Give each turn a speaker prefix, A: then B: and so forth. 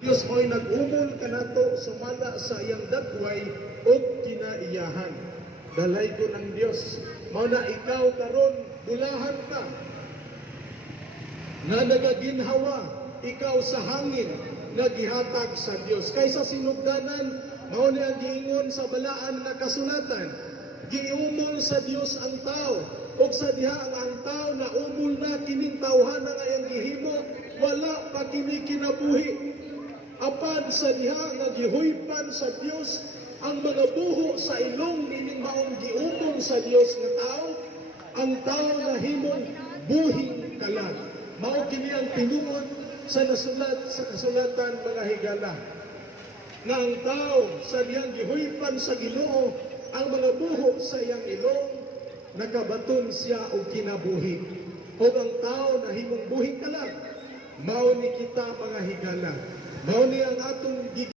A: Dios mo'y nag-umol kanato sumala sa iyang dagway o kinaiyahan. Dalay ko ng Dios. Mao na ikaw karon bulahan ka. Na nagaginhawa ikaw sa hangin nga gihatag sa Dios. Kaysa sinugdanan mao ni ang giingon sa balaan na kasulatan. Giumol sa Dios ang tao ug sa diha ang tao na umol na kining tawhan nga iyang gihimo wala pa kini kinabuhi apan sa diha nga gihuypan sa Dios ang mga buho sa ilong nining maong giumong sa Dios nga tao ang tao na himong buhing kalag mao kini ang tinuod sa nasulat sa kasulatan mga higala. Nga ang tao sa diyang gihuypan sa Ginoo ang mga buho sa iyang ilong nakabaton siya og kinabuhi. O ang tao na himong buhing kalag mao ni kita mga higala mao ni ang atong